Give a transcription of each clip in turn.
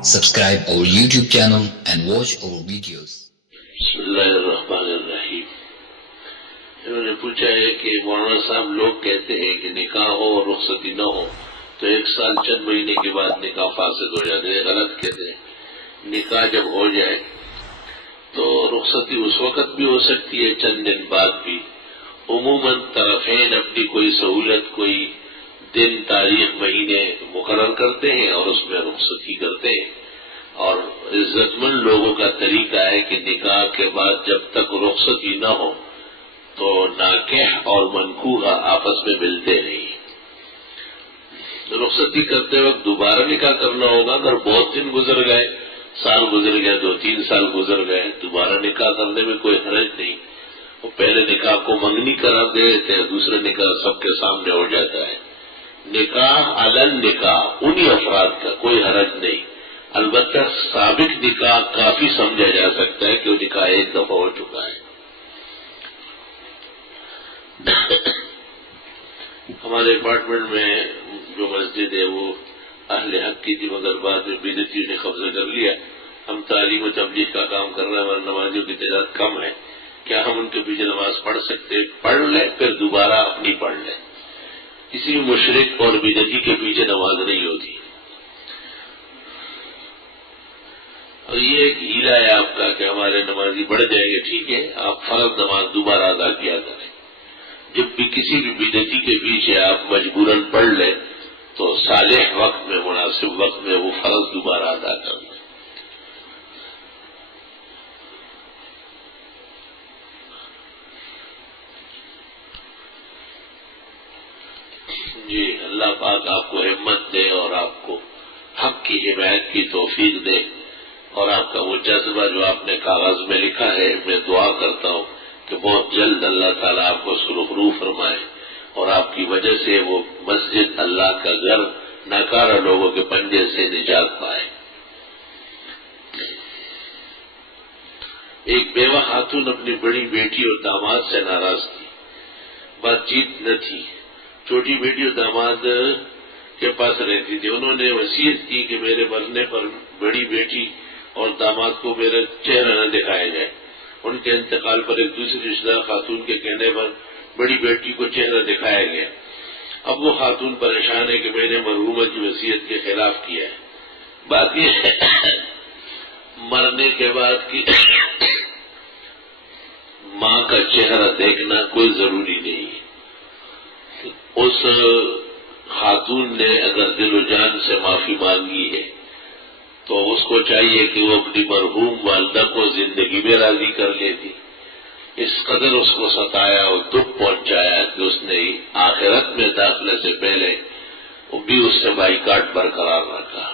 Subscribe our YouTube channel and watch our videos. بسم اللہ الرحمن الرحیم. انہوں نے پوچھا ہے کہ مولانا صاحب لوگ کہتے ہیں کہ نکاح ہو اور رخصتی نہ ہو تو 1 سال چند مہینے کے بعد نکاح فاسد ہو جاتے ہیں. غلط کہتے ہیں. نکاح جب ہو جائے تو رخصتی اس وقت بھی ہو سکتی ہے، چند دن بعد بھی. عموماً طرفین اپنی کوئی سہولت، کوئی دن، تاریخ، مہینے مقرر کرتے ہیں اور اس میں رخصتی کرتے ہیں. اور عزت مند لوگوں کا طریقہ ہے کہ نکاح کے بعد جب تک رخصتی نہ ہو تو ناکح اور منکوح آپس میں ملتے نہیں. رخصتی کرتے وقت دوبارہ نکاح کرنا ہوگا. اگر بہت دن گزر گئے، سال گزر گئے، 2-3 سال گزر گئے، دوبارہ نکاح کرنے میں کوئی حرج نہیں. وہ پہلے نکاح کو منگنی قرار دے دیتے ہیں، دوسرے نکاح سب کے سامنے ہو جاتا ہے. نکاح علن نکاح انہی افراد کا کوئی حرج نہیں. البتہ سابق نکاح کافی سمجھا جا سکتا ہے کہ وہ نکاح ایک دفعہ ہو چکا ہے. ہمارے اپارٹمنٹ میں جو مسجد ہے وہ اہل حق کی تھی، مگر بعد میں بدعتیوں نے قبضہ کر لیا. ہم تعلیم و تبلیغ کا کام کر رہے ہیں، ہمارے نمازیوں کی تعداد کم ہے. کیا ہم ان کے پیچھے نماز پڑھ سکتے؟ پڑھ لیں، پھر دوبارہ اپنی پڑھ لیں. کسی مشرک اور بدعتی کے پیچھے نماز نہیں ہوتی. اور یہ ایک ہیلا ہے آپ کا کہ ہمارے نمازی بڑھ جائیں گے. ٹھیک ہے، آپ فرض نماز دوبارہ ادا کیا کریں. جب بھی کسی بھی بدعتی کے پیچھے آپ مجبوراً پڑھ لیں تو صالح وقت میں، مناسب وقت میں وہ فرض دوبارہ ادا کر لیں. جی، اللہ پاک آپ کو ہمت دے اور آپ کو حق کی حمایت کی توفیق دے. اور آپ کا وہ جذبہ جو آپ نے کاغذ میں لکھا ہے، میں دعا کرتا ہوں کہ بہت جلد اللہ تعالیٰ آپ کو سرخرو فرمائے اور آپ کی وجہ سے وہ مسجد، اللہ کا گھر، ناکارہ لوگوں کے پنجے سے نجات پائے. ایک بیوہ خاتون اپنی بڑی بیٹی اور داماد سے ناراض تھی. بات چیت نہ تھی. چھوٹی بیٹی اور داماد کے پاس رہتی تھی. انہوں نے وصیت کی کہ میرے مرنے پر بڑی بیٹی اور داماد کو میرا چہرہ نہ دکھایا جائے. ان کے انتقال پر ایک دوسری رشتہ دار خاتون کے کہنے پر بڑی بیٹی کو چہرہ دکھایا گیا. اب وہ خاتون پریشان ہے کہ میں نے مرحومہ کی وصیت کے خلاف کیا ہے. بات یہ ہے مرنے کے بعد کی ماں کا چہرہ دیکھنا کوئی ضروری نہیں ہے. اس خاتون نے اگر دل و جان سے معافی مانگی ہے تو اس کو چاہیے کہ وہ اپنی مرحوم والدہ کو زندگی میں راضی کر لیتی. اس قدر اس کو ستایا اور دکھ پہنچایا کہ اس نے آخرت میں داخلے سے پہلے وہ بھی اس سے بائیکاٹ برقرار رکھا.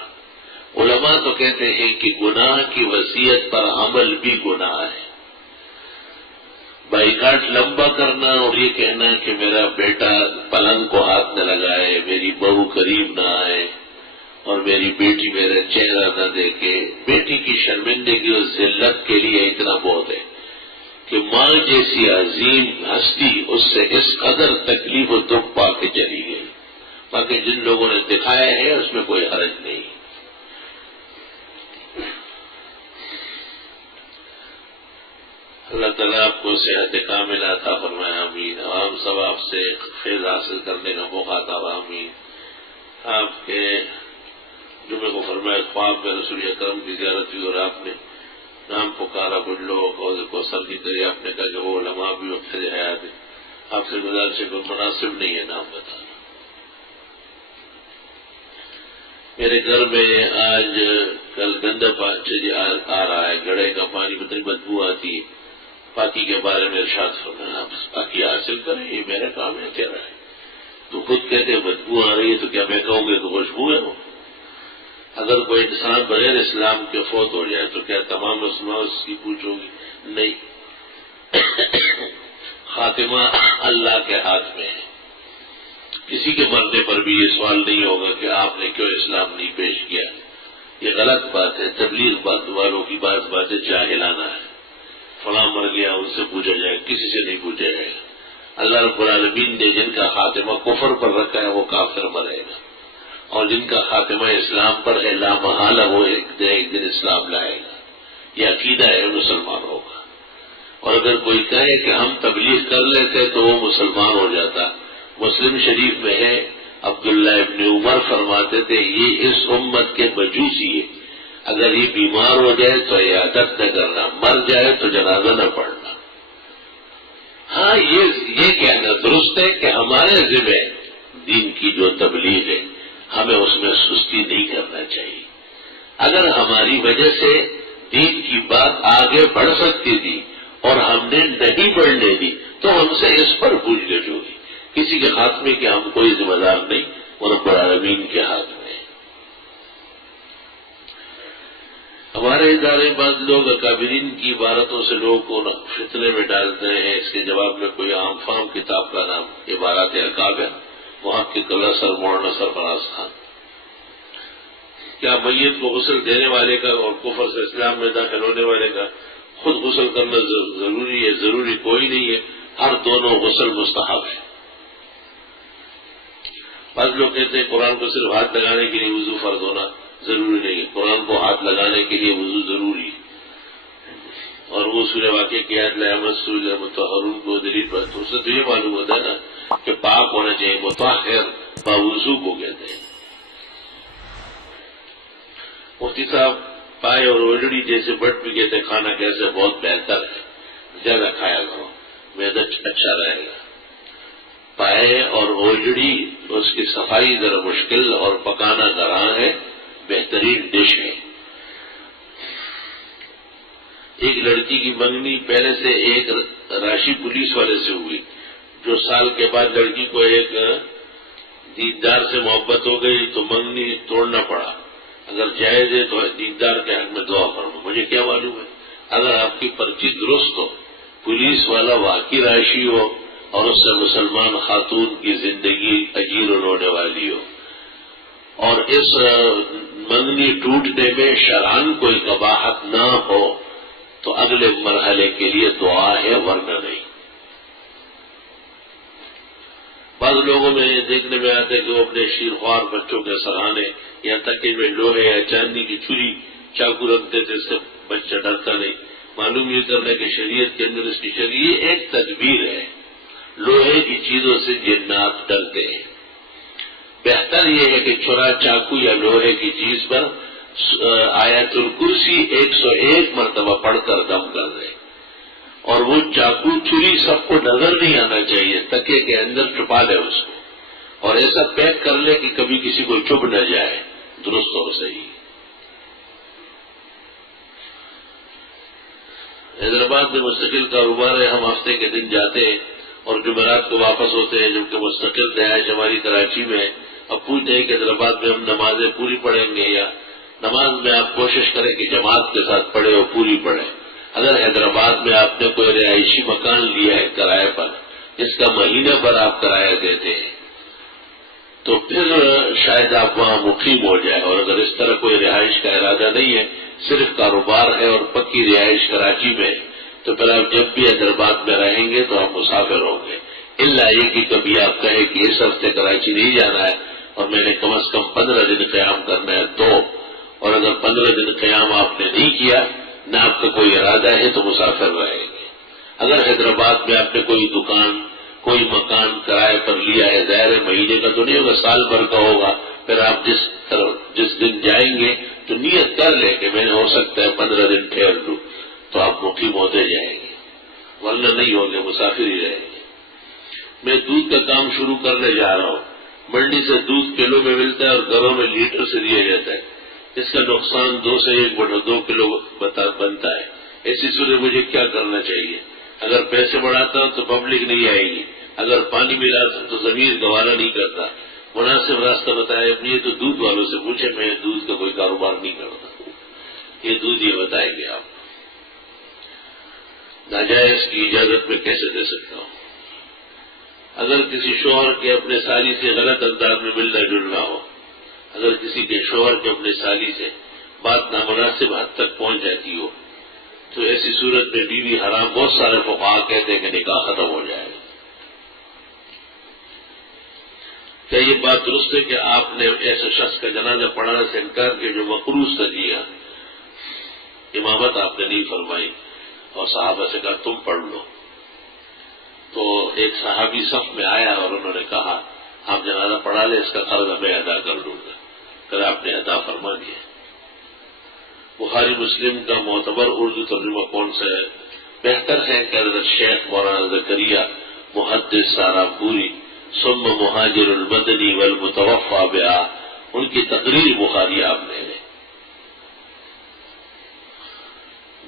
علماء تو کہتے ہیں کہ گناہ کی وصیت پر عمل بھی گناہ ہے. بائیکاٹ لمبا کرنا اور یہ کہنا کہ میرا بیٹا پلنگ کو ہاتھ نہ لگائے، میری بہو قریب نہ آئے اور میری بیٹی میرا چہرہ نہ دیکھے، بیٹی کی شرمندگی اور ذلت کے لیے اتنا بہت ہے کہ ماں جیسی عظیم ہستی اس سے اس قدر تکلیف و دکھ پا کے چلی گئی. باقی جن لوگوں نے دکھایا ہے اس میں کوئی حرج نہیں. اللہ تعالیٰ آپ کو صحت کاملہ عطا فرمائے. آمین. ہم سب آپ سے فیض حاصل کرنے کا موقع عطا. آمین. آپ کے جمعے کو فرمایا خواب میں رسول اکرم کی زیارت ہوئی اور آپ نے نام پکارا کچھ لوگ اور کو سر کی طرح آپ نے کہا کہ وہ علماء بھی وقت حیات ہے. آپ سے گزارش ہے کوئی مناسب نہیں ہے نام بتانا. میرے گھر میں آج کل گندا پانی آ رہا ہے، گڑھے کا پانی بتنی بدبو آتی ہے. پاکی کے بارے میں ارشاد فرمایا آپ پاکی حاصل کریں، یہ میرا کام ہے. کہہ رہا ہے تو خود کہتے ہیں بدبو آ رہی ہے تو کیا میں کہوں گے تو خوشبو ہے وہ؟ اگر کوئی انسان بغیر اسلام کے فوت ہو جائے تو کیا تمام مسلمان اس کی پوچھو گی؟ نہیں. خاتمہ اللہ کے ہاتھ میں ہے. کسی کے مرنے پر بھی یہ سوال نہیں ہوگا کہ آپ نے کیوں اسلام نہیں پیش کیا. یہ غلط بات ہے. تبلیغ بات والوں کی باتیں جاہلانہ ہے. فلاں مر گیا ان سے پوچھا جائے، کسی سے نہیں پوچھا جائے گا. اللہ رب العالمین نے جن کا خاتمہ کفر پر رکھا ہے وہ کافر مرے گا اور جن کا خاتمہ اسلام پر ہے لامحالہ وہ ایک دن اسلام لائے گا، یہ عقیدہ ہے مسلمانوں کا۔ اور اگر کوئی کہے کہ ہم تبلیغ کر لیتے تو وہ مسلمان ہو جاتا، مسلم شریف میں ہے عبداللہ ابن عمر فرماتے تھے یہ اس امت کے مجوسی ہے، اگر یہ بیمار ہو جائے تو عیادت نہ کرنا، مر جائے تو جنازہ نہ پڑھنا۔ ہاں یہ کہنا درست ہے کہ ہمارے ذمہ دین کی جو تبلیغ ہے ہمیں اس میں سستی نہیں کرنا چاہیے۔ اگر ہماری وجہ سے دین کی بات آگے بڑھ سکتی تھی اور ہم نے نہیں بڑھنے دی تو ہم سے اس پر پوچھ گچھ ہوگی۔ کسی کے ہاتھ میں کہ ہم کوئی ذمہ دار نہیں، وہ رب العالمین کے ہاتھ میں ہے۔ ہمارے ادارے بعض لوگ اکابرین کی عبارتوں سے لوگوں کو فتنے میں ڈالتے ہیں۔ اس کے جواب میں کوئی عام فام کتاب کا نام عبارات اکابر، وہاں کے کلّا سر مولانا سرفراز خان۔ کیا میت کو غسل دینے والے کا اور کفر سے اسلام میں داخل ہونے والے کا خود غسل کرنا ضروری ہے؟ ضروری کوئی نہیں ہے، ہر دونوں غسل مستحب ہے۔ بعض لوگ کہتے ہیں قرآن کو صرف ہاتھ لگانے کے لیے وضو فرض ہونا ضروری نہیں ہے، قرآن کو ہاتھ لگانے کے لیے وضو ضروری ہے۔ اور وہ سورہ واقعہ کی آیت لَيَمَسُّهُ مُطَهَّرٌ کو دلیل پر تو اسے تو یہ معلوم ہوتا ہے نا کہ پاک ہونا چاہیے، مطہر باوضو کو کہتے ہیں۔ مفتی صاحب پائے اور اوجڑی جیسے بٹ بھی کہتے ہیں کھانا کیسے بہت بہتر ہے، زیادہ کھایا کرو، معدہ اچھا رہے گا۔ پائے اور اوجڑی اس کی صفائی ذرا مشکل اور پکانا گراں ہے، بہترین ڈش ہے۔ ایک لڑکی کی منگنی پہلے سے ایک راشی پولیس والے سے ہوئی، جو سال کے بعد لڑکی کو ایک دیندار سے محبت ہو گئی تو منگنی توڑنا پڑا۔ اگر جائز ہے تو دیندار کے حق میں دعا فرمو۔ مجھے کیا معلوم ہے، اگر آپ کی پرچی درست ہو، پولیس والا واقعی راشی ہو اور اس سے مسلمان خاتون کی زندگی اجیر ہونے والی ہو، اور اس منگنی ٹوٹنے میں شرعاً کوئی قباحت نہ ہو تو اگلے مرحلے کے لیے دعا ہے، ورنہ نہیں۔ بعض لوگوں میں دیکھنے میں آتا ہے کہ وہ اپنے شیرخوار بچوں کے سراہنے یا تک میں لوہے یا چاندی کی چھری چاقو رکھتے تھے، اس سے بچہ ڈرتا نہیں۔ معلوم یہ کرنا کہ شریعت کے اندر اس کی شریعت ایک تدبیر ہے، لوہے کی چیزوں سے جنات ڈرتے ہیں۔ بہتر یہ ہے کہ چھرا چاقو یا لوہے کی چیز پر آیت الکرسی 101 مرتبہ پڑھ کر دم کر دے، اور وہ چاقو چھری سب کو نظر نہیں آنا چاہیے، تکے کے اندر چھپا لے اس کو، اور ایسا پیک کر لے کہ کبھی کسی کو چبھ نہ جائے، درست اور صحیح۔ حیدرآباد میں مستقل کاروبار ہے، ہم ہفتے کے دن جاتے ہیں اور جمعرات کو واپس ہوتے ہیں، جبکہ مستقل رہائش ہماری کراچی میں ہے۔ اب پوچھتے ہیں کہ حیدرآباد میں ہم نمازیں پوری پڑھیں گے، یا نماز میں آپ کوشش کریں کہ جماعت کے ساتھ پڑھیں اور پوری پڑھیں۔ اگر حیدرآباد میں آپ نے کوئی رہائشی مکان لیا ہے کرائے پر، جس کا مہینہ پر آپ کرایہ دیتے ہیں، تو پھر شاید آپ وہاں مقیم ہو جائے۔ اور اگر اس طرح کوئی رہائش کا ارادہ نہیں ہے، صرف کاروبار ہے اور پکی رہائش کراچی میں، تو پھر آپ جب بھی حیدرآباد میں رہیں گے تو آپ مسافر ہوں گے، الا یہ کہ کبھی آپ کہیں کہ اس ہفتے کراچی نہیں جانا ہے اور میں نے کم از کم 15 دن قیام کرنا ہے تو، اور اگر 15 دن قیام آپ نے نہیں کیا، نہ آپ کا کوئی ارادہ ہے، تو مسافر رہیں گے۔ اگر حیدرآباد میں آپ نے کوئی دکان، کوئی مکان کرائے پر لیا ہے، ظاہر مہینے کا تو نہیں ہوگا، سال بھر کا ہوگا، پھر آپ جس دن جائیں گے تو نیت کر لیں کہ میں نے ہو سکتا ہے 15 دن ٹھہر لوں، تو آپ مقیم ہوتے جائیں گے، ورنہ نہیں ہوں گے، مسافر ہی رہیں گے۔ میں دودھ کا کام شروع کرنے جا رہا ہوں۔ منڈی سے دودھ کلو میں ملتا ہے اور گھروں میں لیٹر سے دیا جاتا ہے، اس کا نقصان 2 سے 1/2 کلو بنتا ہے۔ ایسی صورت مجھے کیا کرنا چاہیے؟ اگر پیسے بڑھاتا ہوں تو پبلک نہیں آئے گی، اگر پانی ملاتا ہوں تو ضمیر گوارا نہیں کرتا۔ مناسب راستہ بتایا اپنی، یہ تو دودھ والوں سے پوچھے، میں دودھ کا کوئی کاروبار نہیں کرتا، یہ دودھ یہ بتائیں گے آپ۔ ناجائز کی اجازت میں کیسے دے سکتا ہوں؟ اگر کسی شوہر کے اپنے سالی سے غلط انداز میں ملنا جلنا ہو، اگر کسی کے شوہر کے اپنے سالی سے بات نامناسب حد تک پہنچ جاتی ہو، تو ایسی صورت میں بیوی حرام، بہت سارے فقہا کہتے ہیں کہ نکاح ختم ہو جائے گا۔ کیا یہ بات درست ہے کہ آپ نے ایسے شخص کا جنازہ پڑھانے سے انکار کیا جو مقروض تھا؟ جی ہاں، امامت آپ نے نہیں فرمائی اور صحابہ سے کہا تم پڑھ لو. تو ایک صحابی صف میں آیا اور انہوں نے کہا آپ جنازہ پڑھا لیں، اس کا قرض میں ادا کر دوں گا. کہ آپ نے ادا فرما دیا. بخاری مسلم کا معتبر اردو ترجمہ کون سا ہے؟ بہتر ہے کہ حضرت شیخ مولانا زکریا محدث سارانپوری ثم مہاجر المدنی والمتوفى بها ان کی تقریر بخاری آپ نے ہے.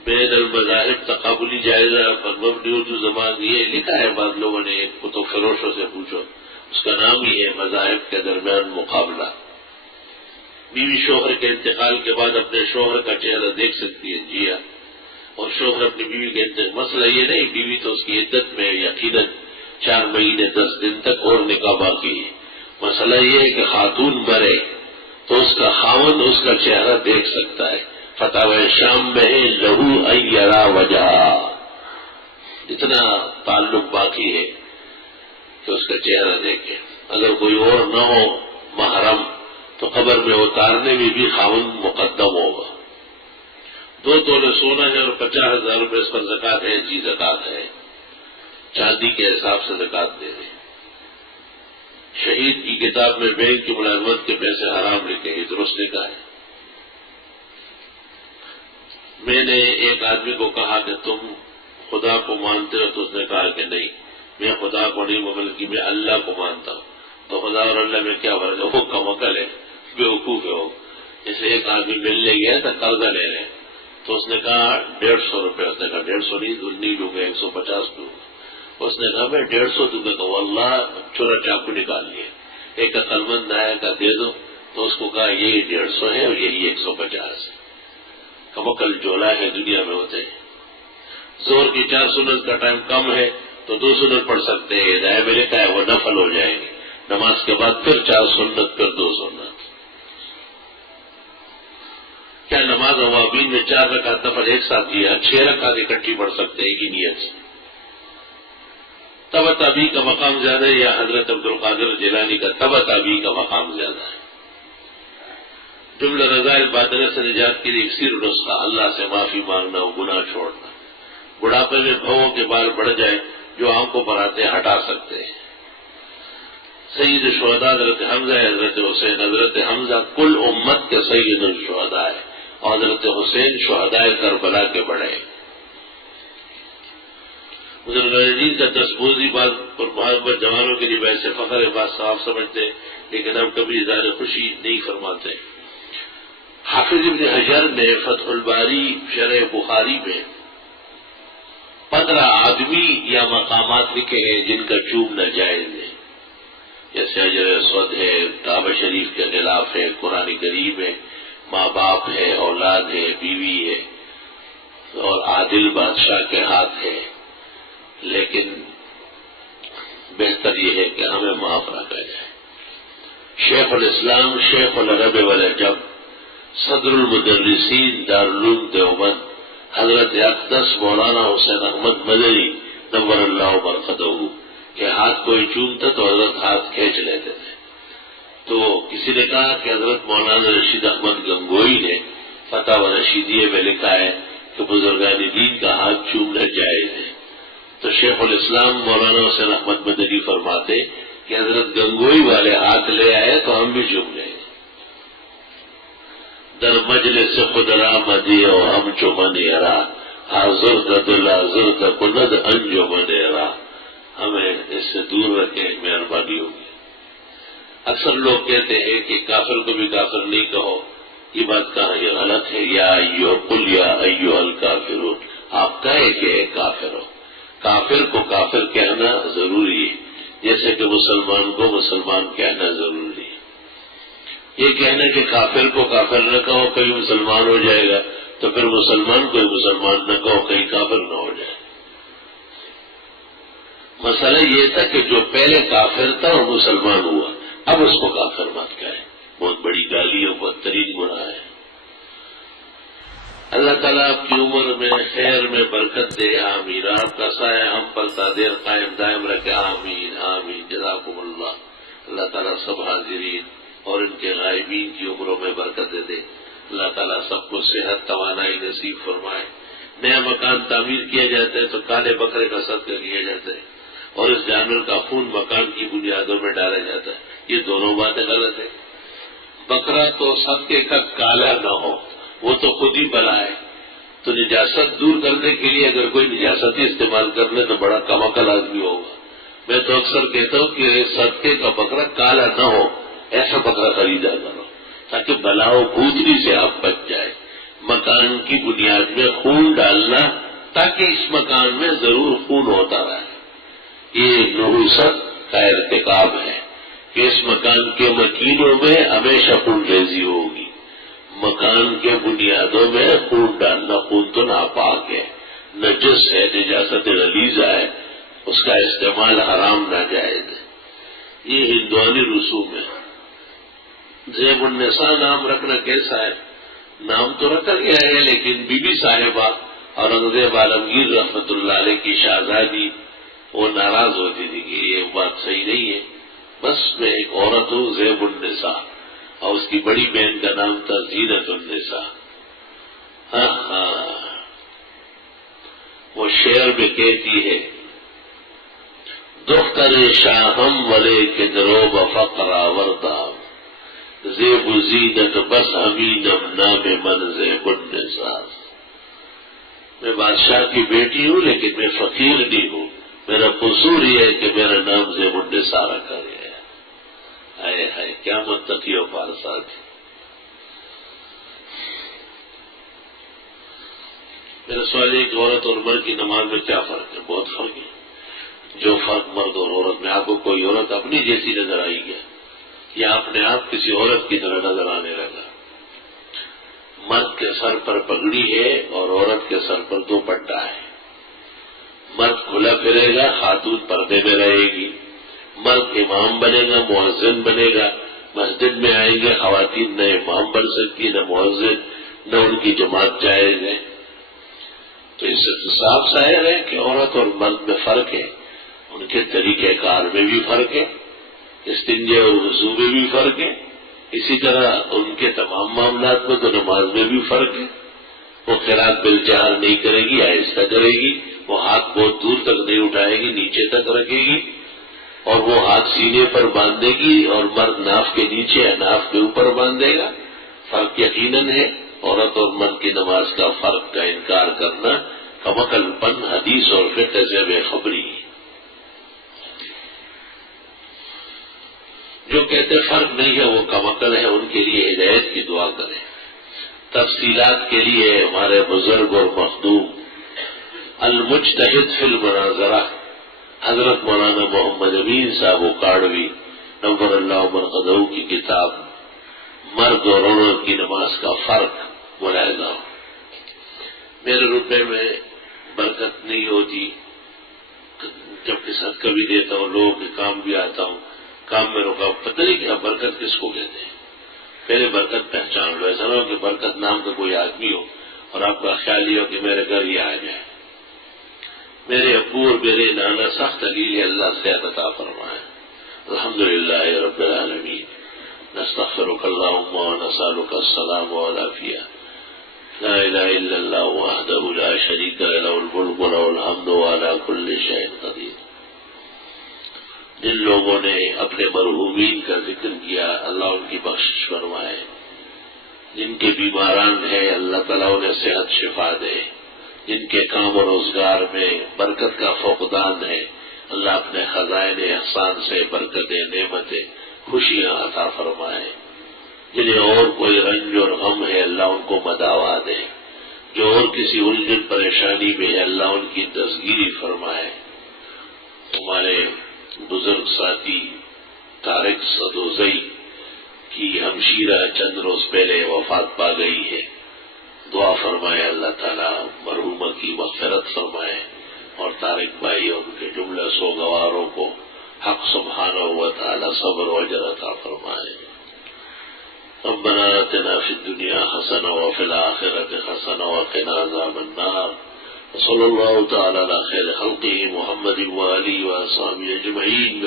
بین المذاہب تقابلی جائزہ پر مبنی اردو زبان یہ لکھا ہے. بعض لوگوں نے ایک کتب فروشوں سے پوچھو، اس کا نام ہی ہے مذاہب کے درمیان مقابلہ. بیوی شوہر کے انتقال کے بعد اپنے شوہر کا چہرہ دیکھ سکتی ہے. جی ہاں. اور شوہر اپنی بیوی کے مسئلہ یہ نہیں، بیوی تو اس کی عدت میں یقیناً 4 مہینے 10 دن تک اور نکاح باقی ہے. مسئلہ یہ ہے کہ خاتون مرے تو اس کا خاوند اس کا چہرہ دیکھ سکتا ہے. فتاوی شام میں ہے لہو ان یرا وجہ، اتنا تعلق باقی ہے کہ اس کا چہرہ دیکھے. اگر کوئی اور نہ ہو محرم تو قبر میں اتارنے میں بھی خاوند مقدم ہوگا. 2 تولے سونا ہے اور 50,000 روپے اس پر زکوٰۃ ہے. جی زکوٰۃ ہے، چاندی کے حساب سے زکوٰۃ دے دیں. شہید کی کتاب میں بینک کی ملازمت کے پیسے حرام لکھے، یہ درست لکھا ہے. میں نے ایک آدمی کو کہا کہ تم خدا کو مانتے ہو؟ تو اس نے کہا کہ نہیں، میں خدا کو نہیں بلکہ میں اللہ کو مانتا ہوں. تو خدا اور اللہ میں کیا فرق ہے؟ وہ کم عقل ہے، بے وقوف ہے وہ. جیسے ایک آدمی ملنے گیا تھا قرضہ لے رہے، تو اس نے کہا 150 روپے. اس نے کہا 150 نہیں لوں گا، 150 لوں گا. اس نے کہا میں 150 دوں گا. کہ واللہ چورا چاقو نکال لیا. ایک عقل مند آیا کہ دے دو، تو اس کو کہا یہی 150 ہے اور یہی 150 ہے. کمکل جولا ہے دنیا میں ہوتے ہیں. زور کی 4 سنت کا ٹائم کم ہے تو 2 سنت پڑھ سکتے ہیں. ہدایہ میں لکھا ہے وہ نفل ہو جائیں گے. نماز کے بعد پھر 4 سنت پھر 2 سنت. کیا نماز اوابین میں 4 رکعت نفل ایک ساتھ کیا؟ 6 رکعت اکٹھی پڑھ سکتے ہیں ایک ہی نیت سے. تبع تابعی کا مقام زیادہ ہے یا حضرت عبد القادر جیلانی کا تبع تابعی کا مقام زیادہ ہے؟ جملہ رضائل باطنہ سے نجات کے لیے اکثیر نسخہ اللہ سے معافی مانگنا اور گناہ چھوڑنا. بڑھاپے میں بھووں کے بال بڑھ جائے جو آنکھوں پر آتے ہیں ہٹا سکتے ہیں. سید شہداء حضرت حمزہ ہے، حضرت حسین. حضرت حمزہ کل امت کے سید الشہداء ہے اور حضرت حسین شہداء کربلا کے بڑے. بزرگان کا 10 بوزی بات اور محبت جوانوں کے لیے ویسے فخر ہے، بات صاف سمجھتے ہیں لیکن ہم کبھی اظہار خوشی نہیں فرماتے. حافظ ابن حجر نے فتح الباری شرح بخاری میں 15 آدمی یا مقامات لکھے ہیں جن کا چومنا جائز ہے. جیسے حجر اسود ہے، کعبہ شریف کے خلاف ہے، قرآن کریم ہے، ماں باپ ہے، اولاد ہے، بیوی ہے اور عادل بادشاہ کے ہاتھ ہے. لیکن بہتر یہ ہے کہ ہمیں معاف رکھا جائے. شیخ الاسلام شیخ العرب والعجم صدر المدرسین دارالعلوم دیوبند حضرت اقدس مولانا حسین احمد مدنی نور اللہ مرقدہ کے ہاتھ کوئی چومتا تو حضرت ہاتھ کھینچ لیتے تھے. تو کسی نے کہا کہ حضرت مولانا رشید احمد گنگوئی نے فتح و رشیدیہ میں لکھا ہے کہ بزرگان دین کا ہاتھ چومنا جائز ہے. تو شیخ الاسلام مولانا حسین احمد مدنی فرماتے کہ حضرت گنگوئی والے ہاتھ لے آئے تو ہم بھی چوم لیں. در مجلس خود را مدیو ہم چومن یرا حاضر دل حاضر کند انجمن یرا. ہمیں اس سے دور رکھیں، مہربانی ہوگی. اکثر لوگ کہتے ہیں کہ کافر کو بھی کافر نہیں کہو. یہ بات کہاں یہ غلط ہے. یا ایھا قل یا ایھا الکافرون، آپ کہے کہ کافر ہو. کافر کو کافر کہنا ضروری ہے جیسے کہ مسلمان کو مسلمان کہنا ضروری ہے. یہ کہنا کہ کافر کو کافر نہ کہو کہیں مسلمان ہو جائے گا، تو پھر مسلمان کو مسلمان نہ کہو کہیں کافر نہ ہو جائے. مسئلہ یہ تھا کہ جو پہلے کافر تھا اور مسلمان ہوا، اب اس کو کافر مت کہے. بہت بڑی گالی اور بدترین گناہ ہے. اللہ تعالیٰ آپ کی عمر میں خیر میں برکت دے. آمین. آپ کا سایہ ہم پر تا دیر قائم دائم رکھے. آمین آمین. جزاکم اللہ. اللہ اللہ تعالیٰ سب حاضرین اور ان کے غائبین کی عمروں میں برکت دے دے. اللہ تعالیٰ سب کو صحت توانائی نصیب فرمائے. نیا مکان تعمیر کیا جاتا ہے تو کالے بکرے کا صدقہ کیا جاتا ہے اور اس جانور کا خون مکان کی بنیادوں میں ڈالا جاتا ہے. یہ دونوں باتیں غلط ہیں. بکرا تو صدقے کا کالا نہ ہو، وہ تو خود ہی بلا ہے. تو نجاست دور کرنے کے لیے اگر کوئی نجاست ہی استعمال کر لے تو بڑا کم عقل آدمی ہوگا. میں تو اکثر کہتا ہوں کہ صدقے کا بکرا کالا نہ ہو، ایسا بکرا خریدا کرو تاکہ بلاؤ بھوتری سے آپ بچ جائے. مکان کی بنیاد میں خون ڈالنا تاکہ اس مکان میں ضرور خون ہوتا رہے. یہ نحوست کا ارتکاب ہے کہ اس مکان کے مکینوں میں ہمیشہ خون ریزی ہوگی. مکان کے بنیادوں میں خون ڈالنا، خون تو ناپاک ہے، نجس ہے، نجاست غلیظہ ہے، اس کا استعمال حرام ناجائز ہے. یہ ہندوانی رسوم ہے. زیب النساء نام رکھنا کیسا ہے؟ نام تو رکھا گیا ہے لیکن بی بی صاحبہ اورنگزیب عالمگیر رحمت اللہ علیہ کی شہزادی وہ ناراض ہوتی تھی کہ یہ بات صحیح نہیں ہے. بس میں ایک عورت ہوں زیب النساء، اور اس کی بڑی بہن کا نام تھا زینت النساء. وہ شعر میں کہتی ہے دختر شاہم ولے کے دروب فقر آوردہ زیب زینت بس ہمینم نام من زیب النساء. میں بادشاہ کی بیٹی ہوں لیکن میں فقیر نہیں ہوں. میرا قصور یہ ہے کہ میرا نام زیب النساء رکھا گیا ہے. ہائے ہائے کیا منطقی و پارسات. میرا سوال ہے کہ عورت اور مرد کی نماز میں کیا فرق ہے؟ بہت فرق ہے. جو فرق مرد اور عورت میں، آپ کو کوئی عورت اپنی جیسی نظر آئی گیا یا اپنے آپ کسی عورت کی طرح نظر آنے لگا؟ مرد کے سر پر پگڑی ہے اور عورت کے سر پر دوپٹہ ہے. مرد کھلا پھرے گا، خاتون پردے میں رہے گی. مرد امام بنے گا، مؤذن بنے گا. مسجد میں آئیں گے خواتین، نہ امام بن سکتی نہ مؤذن، نہ ان کی جماعت جائز ہے. تو اس سے تو صاف ظاہر ہے کہ عورت اور مرد میں فرق ہے. ان کے طریقہ کار میں بھی فرق ہے، استنجا اور وضو میں بھی فرق ہے. اسی طرح ان کے تمام معاملات میں تو نماز میں بھی فرق ہے. وہ قرات بالجہر نہیں کرے گی، آہستہ کرے گی. وہ ہاتھ بہت دور تک نہیں اٹھائے گی، نیچے تک رکھے گی. اور وہ ہاتھ سینے پر باندھے گی اور مرد ناف کے نیچے یا ناف کے اوپر باندھے گا. فرق یقیناً ہے. عورت اور مرد کی نماز کا فرق کا انکار کرنا کمعقل پن حدیث اور فقہ سے بے خبری. جو کہتے فرق نہیں ہے وہ کمعقل ہے، ان کے لیے ہدایت کی دعا کریں. تفصیلات کے لیے ہمارے بزرگ اور مخدوم المجتہد فی المناظرہ حضرت مولانا محمد امین صاحب کاڑوی نور اللہ مرقدہ کی کتاب مرد اور عورت کی نماز کا فرق ملاحظہ ہو. میرے روپے میں برکت نہیں ہوتی، جب صدقہ کبھی دیتا ہوں، لوگوں کے کام بھی آتا ہوں، کام میں رکا. پتہ نہیں کیا برکت کس کو کہتے ہیں. پہلے برکت پہچان لو. ایسا نہ ہو کہ برکت نام کا کوئی آدمی ہو اور آپ کا خیال یہ ہو کہ میرے گھر یہ آ جائے. میرے ابو اور میرے نانا سخت علیل اللہ صحت عطا فرمائے. الحمدللہ رب العالمین. نستغفرک اللہم ونسألک السلام والعافیہ. لا الہ الا اللہ وحدہ لا شریک لہ الملک ولہ الحمد وعلی کل شیء قدیر. جن لوگوں نے اپنے مرحومین کا ذکر کیا اللہ ان کی بخشش فرمائے. جن کے بیماران ہیں اللہ تعالیٰ انہیں صحت شفا دے. جن کے کام و روزگار میں برکت کا فقدان ہے اللہ اپنے خزائن احسان سے برکتیں، نعمتیں، خوشیاں عطا فرمائے. جنہیں اور کوئی رنج اور غم ہے اللہ ان کو مداوا دے. جو اور کسی الجھن پریشانی میں ہے اللہ ان کی دستگیری فرمائے. ہمارے بزرگ ساتھی طارق سدوزئی کی ہمشیرہ چند روز پہلے وفات پا گئی ہے. دعا فرمائے اللہ تعالیٰ مرحومہ کی مغفرت فرمائے اور طارق بھائی اور ان کے جملہ سوگواروں کو حق سبحانہ و تعالیٰ صبر و اجر عطا فرمائے. ربنا آتنا فی الدنیا حسنہ وفی الآخرۃ حسنہ وقنا عذاب النار. وصلی اللہ تعالی علی خیر خلقہ محمد وآلہ وصحبہ اجمعین.